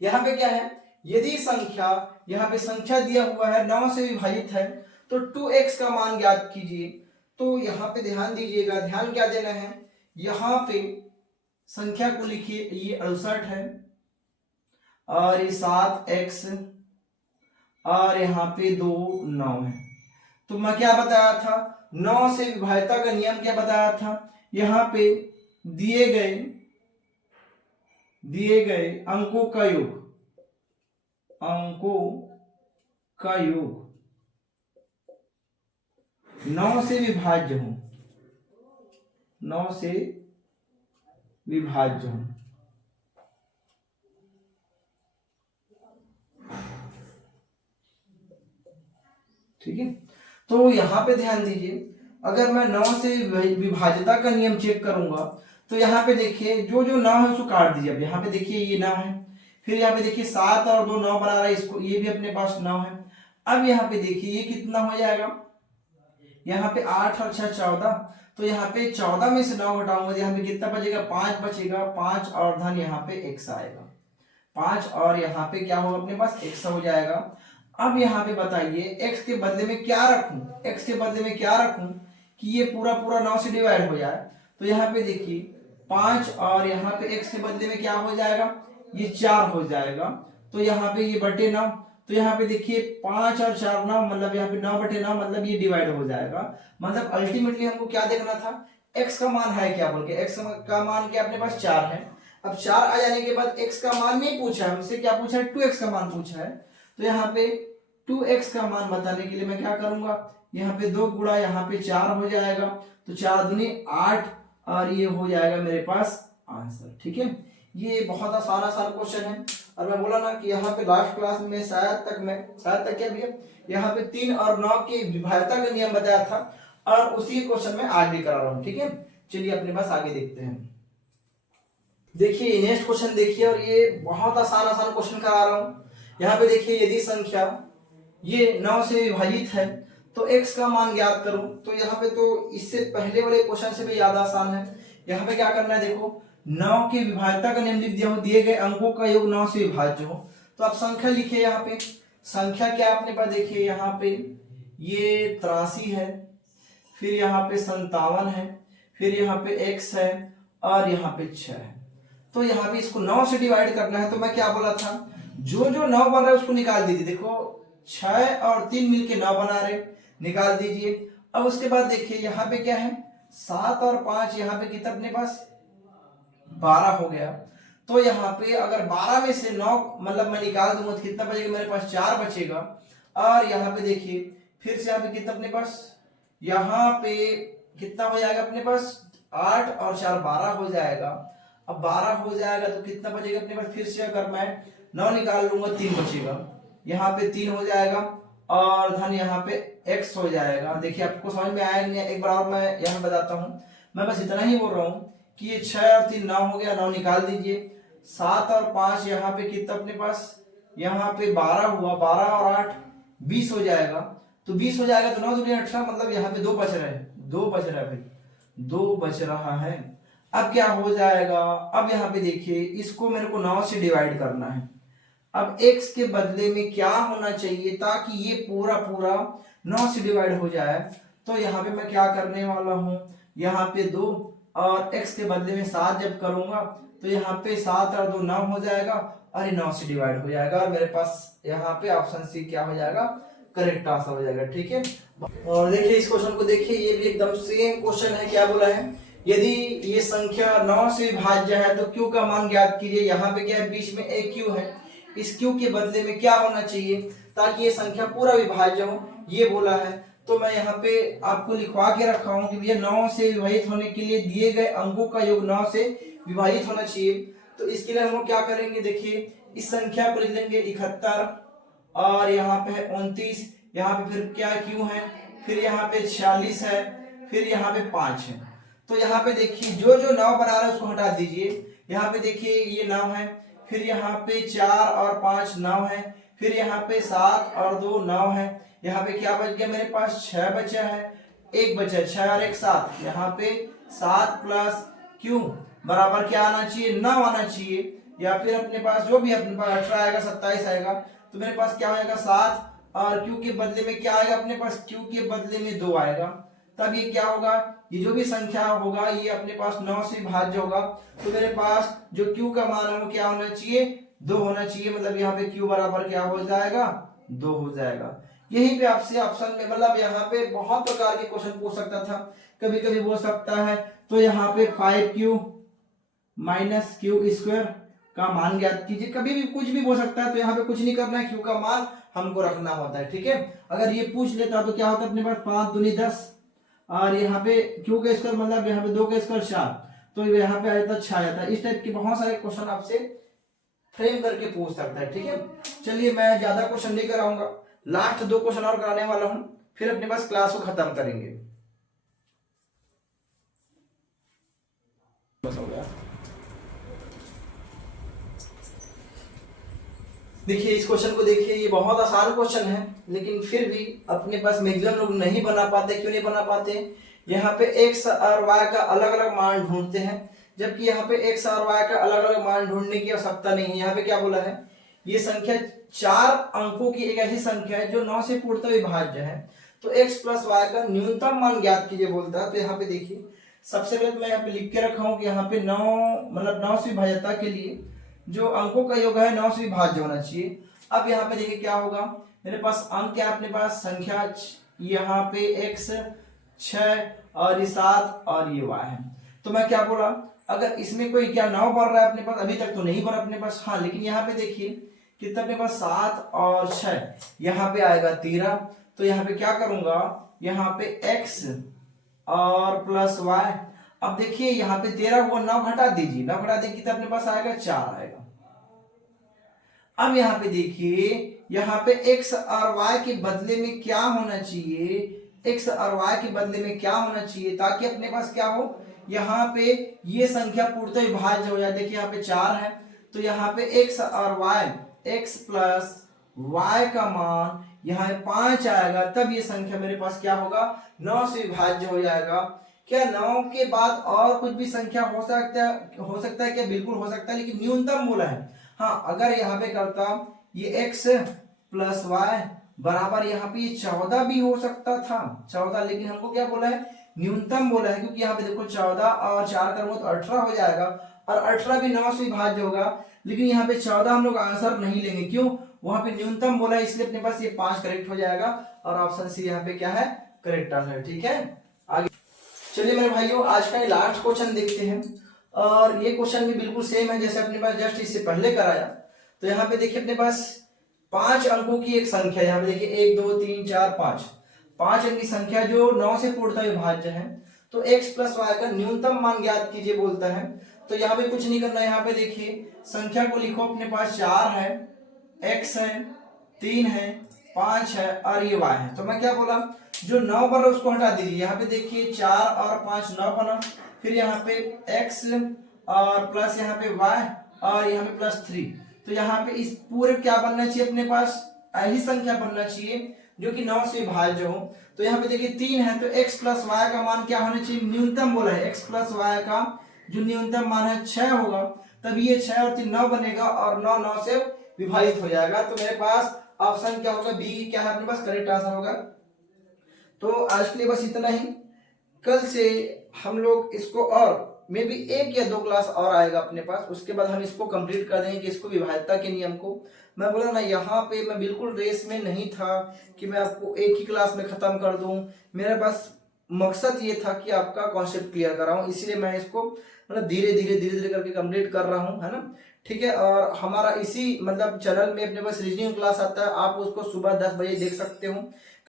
यहाँ पे क्या है, यदि संख्या, यहाँ पे संख्या दिया हुआ है 9 से विभाजित है तो 2x का मान ज्ञात कीजिए। तो यहाँ पे ध्यान दीजिएगा, ध्यान क्या देना है, यहाँ पे संख्या को लिखिए, ये 68 है और ये 7x और यहाँ पे 2 9 है। तो मैं क्या बताया था, 9 से विभाज्यता का नियम क्या बताया था, यहाँ पे दिए गए अंकों का योग, अंकों का योग 9 से विभाज्य हो, 9 से विभाज्य हो। ठीक है, तो यहां पे ध्यान दीजिए, अगर मैं 9 से विभाज्यता का नियम चेक करूंगा तो यहाँ पे देखिए जो 9 है उसको काट दीजिए। अब यहाँ पे देखिए ये 9 है, फिर यहाँ पे देखिए 7 और 2 9 बना रहा है, इसको ये भी अपने पास 9 है। अब यहाँ पे देखिए ये कितना हो जाएगा, यहाँ पे 8 और 6 14, तो यहाँ पे 14 में से 9 घटाऊंगा तो यहाँ पे कितना बचेगा, 5 बचेगा, 5 और धन यहाँ पे x आएगा, 5 और यहाँ पे क्या होगा अपने पास x हो जाएगा। अब यहाँ पे बताइए x के बदले में क्या रखूं, x के बदले में क्या रखूं कि ये पूरा 9 से डिवाइड हो जाए। तो यहाँ पे देखिए 5 और यहाँ पे x के बदले में क्या हो जाएगा, ये 4 हो जाएगा। तो यहाँ पे ये बटे 9, तो यहाँ पे देखिए 5 और 4 9, मतलब यहाँ पे 9 बटे 9, मतलब ये डिवाइड हो जाएगा। मतलब अल्टीमेटली हमको क्या देखना था, x का मान है क्या बोल के, x का मान क्या अपने पास 4 है। अब 4 आ जाने के बाद x का मान नहीं पूछा है हमसे, क्या पूछा है, 2x का मान पूछा है। तो यहाँ पे 2x का मान बताने के लिए मैं क्या करूंगा, यहाँ पे 2 गुणा यहाँ पे 4 हो जाएगा, तो 4 दूनी 8 और ये हो जाएगा मेरे पास आंसर। ठीक है, ये बहुत आसान क्वेश्चन है। और मैं बोला ना कि यहाँ पे लास्ट क्लास में शायद तक क्या भैया, यहाँ पे 3 और 9 की विभाज्यता का नियम बताया था और उसी क्वेश्चन में आज भी करा रहा हूँ। ठीक है, चलिए अपने पास आगे देखते हैं। देखिए नेक्स्ट क्वेश्चन देखिए, और ये बहुत आसान क्वेश्चन करा रहा हूँ। यहाँ पे देखिए यदि संख्या ये 9 से विभाजित है तो x का मान ज्ञात करूं। तो यहाँ पे तो इससे पहले वाले क्वेश्चन से भी ज्यादा आसान है। यहाँ पे क्या करना है, देखो 9 की विभाज्यता का नियम लिख दिया हो, दिए गए अंकों का योग 9 से विभाज्य हो। तो आप संख्या लिखिए, यहाँ पे संख्या क्या अपने पास देखिए, यहाँ पे ये 83 है, फिर यहाँ पे 57 है, फिर यहाँ पे x है और यहाँ पे 6 है। तो यहाँ पे इसको 9 से डिवाइड करना है। तो मैं क्या बोला था, जो 9 बन रहा है उसको निकाल दीजिए। देखो 6 और 3 मिलके 9 बना रहे, निकाल दीजिए। अब उसके बाद देखिए यहाँ पे क्या है, 7 और 5, यहाँ पे कितना अपने पास 12 हो गया। तो यहाँ पे अगर 12 में से 9 मतलब मैं निकाल दूंगा तो कितना बचेगा, मेरे पास 4 बचेगा। और यहाँ पे देखिए फिर से यहाँ पे कितना अपने पास, यहाँ पे कितना हो जाएगा अपने पास, 8 और 4 12 हो जाएगा। अब 12 हो जाएगा तो कितना बचेगा अपने पास, फिर से अगर मैं 9 निकाल लूंगा 3 बचेगा, यहाँ पे 3 हो जाएगा और धन यहाँ पे x हो जाएगा। देखिए आपको समझ में आया नहीं, एक बार और मैं यहाँ बताता हूँ। मैं बस इतना ही बोल रहा हूँ कि ये 6 और 3 9 हो गया, 9 निकाल दीजिए। 7 और 5 यहाँ पे कितना अपने पास, यहाँ पे 12 हुआ, 12 और 8 20 हो जाएगा। तो 20 हो जाएगा तो 9 दूनी 18, मतलब यहाँ पे 2 बच रहे हैं, 2 बच रहा है भाई, 2 बच रहा है। अब क्या हो जाएगा, अब यहाँ पे देखिए इसको मेरे को 9 से डिवाइड करना है। अब x के बदले में क्या होना चाहिए ताकि ये पूरा 9 से डिवाइड हो जाए। तो यहाँ पे मैं क्या करने वाला हूँ, यहाँ पे 2 और x के बदले में 7 जब करूंगा तो यहाँ पे 7 और 2 9 हो जाएगा और ये 9 से डिवाइड हो जाएगा और मेरे पास यहाँ पे ऑप्शन सी क्या हो जाएगा, करेक्ट आंसर हो जाएगा। ठीक है, और देखिए इस क्वेश्चन को देखिए, ये भी एकदम सेम क्वेश्चन है। क्या बोला है, यदि ये संख्या 9 से विभाज्य है तो q का मान ज्ञात कीजिए। यहाँ पे क्या है, बीच में एक q है, इस q के बदले में क्या होना चाहिए ताकि ये संख्या पूरा विभाज्य हो, ये बोला है। तो मैं यहाँ पे आपको लिखवा के रखा हूँ कि भैया 9 से विभाजित होने के लिए दिए गए अंकों का योग 9 से विभाजित होना चाहिए। तो इसके लिए हम लोग क्या करेंगे, देखिए इस संख्या को लिख लेंगे 71 और यहाँ पे है 29, यहाँ पे फिर क्या q है, फिर यहाँ पे 46 है, फिर यहाँ पे 5 है। तो यहाँ पे देखिए जो 9 बना रहा है उसको हटा दीजिए। यहाँ पे देखिए ये 9 है, फिर यहाँ पे 4 और 5 9 है, फिर यहाँ पे 7 और 2 9 है। यहाँ पे क्या बच गया मेरे पास, 6 बचा है, 1 बचा है, 6 और 1 7। यहाँ पे 7 प्लस q बराबर क्या आना चाहिए, 9 आना चाहिए। या फिर अपने पास जो भी अपने पास 18 आएगा 27 आएगा, तो मेरे पास क्या हो जाएगा 7, और क्यू के बदले में क्या आएगा अपने पास, क्यू के बदले में 2 आएगा। तब ये क्या होगा, ये जो भी संख्या होगा ये अपने पास 9 से विभाज्य होगा। तो मेरे पास जो क्यू का मान है वो क्या होना चाहिए, 2 होना चाहिए। मतलब यहाँ पे क्यू बराबर क्या हो जाएगा, 2 हो जाएगा। यहीं पे आपसे ऑप्शन में मतलब यहाँ पे बहुत प्रकार के क्वेश्चन पूछ सकता था, कभी कभी बोल सकता है तो यहाँ पे 5q माइनस क्यू स्क्वायर का मान ज्ञात कीजिए, कभी भी कुछ भी हो सकता है। तो यहाँ पे कुछ नहीं करना है, क्यू का मान हमको रखना होता है, ठीक है। अगर ये पूछ लेता तो क्या होता है अपने पास 5 दूनी 10, और यहाँ पे क्यू का स्क्वायर मतलब यहाँ पे 2 का स्क्वायर 4, तो यहाँ पे आ जाता 6 आता है। इस टाइप के बहुत सारे क्वेश्चन आपसे फ्रेम करके पूछ सकता है, ठीक है। चलिए मैं ज्यादा क्वेश्चन नहीं कराऊंगा, लास्ट 2 क्वेश्चन और कराने वाला हूं, फिर अपने पास क्लास को खत्म करेंगे। देखिए इस क्वेश्चन को देखिए, ये बहुत आसान क्वेश्चन है, लेकिन फिर भी अपने पास मैक्सिमम लोग नहीं बना पाते। क्यों नहीं बना पाते, यहाँ पे x और y का अलग अलग मान ढूंढते हैं, जबकि यहाँ पे x और y का अलग अलग मान ढूंढने की आवश्यकता नहीं है। यहाँ पे क्या बोला है, ये संख्या 4 अंकों की एक ऐसी संख्या है जो 9 से पूर्णतः विभाज्य है, तो x प्लस y का न्यूनतम मान ज्ञात कीजिए बोलता है। तो यहाँ पे देखिए सबसे पहले तो मैं यहाँ पे लिख के रखा हूँ कि यहाँ पे 9 मतलब 9 से विभाज्यता के लिए जो अंकों का योग है 9 से विभाज्य होना चाहिए। अब यहाँ पे देखिए क्या होगा, मेरे पास अंक क्या अपने पास संख्या, यहाँ पे x 6 और ये 7 और ये y है। तो मैं क्या बोला, अगर इसमें कोई क्या 9 बढ़ रहा है अपने पास, अभी तक तो नहीं बढ़ा अपने पास, हाँ लेकिन यहाँ पे देखिए कितना अपने पास 7 और 6, यहाँ पे आएगा 13। तो यहाँ पे क्या करूंगा, यहाँ पे x और प्लस y। अब देखिए यहाँ पे 13 हुआ, 9 घटा दीजिए, 9 घटा दीजिए कितना अपने पास आएगा, 4 आएगा। अब यहाँ पे देखिए यहाँ पे x और y के बदले में क्या होना चाहिए, x और y के बदले में क्या होना चाहिए ताकि अपने पास क्या हो, यहाँ पे ये संख्या पूर्णतः विभाज्य हो जाए। देखिए यहाँ पे 4 है, तो यहाँ पे x और y, x प्लस y का मान यहाँ 5 आएगा, तब ये संख्या मेरे पास क्या होगा, 9 से विभाज्य हो जाएगा। क्या 9 के बाद और कुछ भी संख्या हो सकता है क्या, बिल्कुल हो सकता है, लेकिन न्यूनतम बोला है। हाँ अगर यहाँ पे करता ये x प्लस वाई बराबर यहाँ पे ये 14 भी हो सकता था, 14, लेकिन हमको क्या बोला है, न्यूनतम बोला है, क्योंकि यहाँ पे देखो 14 और 4 करूंगा तो 18 हो जाएगा, और 18 भी 9 से विभाज्य होगा, लेकिन यहाँ पे 14 हम लोग आंसर नहीं लेंगे, क्यों, वहां पे न्यूनतम बोला है, इसलिए अपने पास ये 5 करेक्ट हो जाएगा, और ऑप्शन सी यहाँ पे क्या है, करेक्ट आंसर। ठीक है, आगे चलिए मेरे भाइयों, आज का ये लास्ट क्वेश्चन देखते हैं, और ये क्वेश्चन भी बिल्कुल सेम है जैसे अपने पास जस्ट इससे पहले कराया। तो यहाँ पे देखिए अपने पास 5 अंकों की एक संख्या, यहाँ पे देखिए 1 2 3 4 5 अंक की संख्या जो 9 से पूर्णतः विभाज्य है, तो x प्लस वाई का न्यूनतम मान ज्ञात कीजिए बोलता है। तो यहाँ पे कुछ नहीं करना, यहाँ पे देखिए संख्या को लिखो, अपने पास 4 है, x है, 3 है, 5 है और ये y है। तो मैं क्या बोला, जो 9 बना उसको हटा दीजिए, यहाँ पे देखिए 4 और 5 9 बना, फिर यहाँ पे x और प्लस यहाँ पे y और यहाँ पे प्लस 3, तो यहाँ पे इस पूरे क्या बनना चाहिए, अपने पास ऐसी संख्या बनना चाहिए जो कि 9 से विभाज्य हो। तो यहाँ पे देखिए 3 है, तो x प्लस वाई का मान क्या होना चाहिए, न्यूनतम बोला है, x प्लस वाई का जो न्यूनतम मान है 6 होगा, तब ये 6 और 3 9 बनेगा, और 9 9 से विभाजित हो जाएगा। तो मेरे पास ऑप्शन क्या होगा, बी क्या है अपने पास करेक्ट आंसर होगा। तो आज के लिए बस इतना ही, कल से हम लोग इसको और मे बी 1 या 2 क्लास और आएगा अपने पास, उसके बाद हम इसको कंप्लीट कर देंगे कि इसको विभाज्यता के नियम को। मैं बोला ना, यहाँ पे मैं बिल्कुल रेस में नहीं था कि मैं आपको एक ही क्लास में खत्म कर दूं, मेरे पास मकसद ये था कि आपका कॉन्सेप्ट क्लियर कराऊं, इसलिए मैं इसको मतलब धीरे धीरे करके कंप्लीट कर रहा हूं, है ना। ठीक है, और हमारा इसी मतलब चैनल में अपने पास रीजनिंग क्लास आता है, आप उसको सुबह 10 बजे देख सकते हो।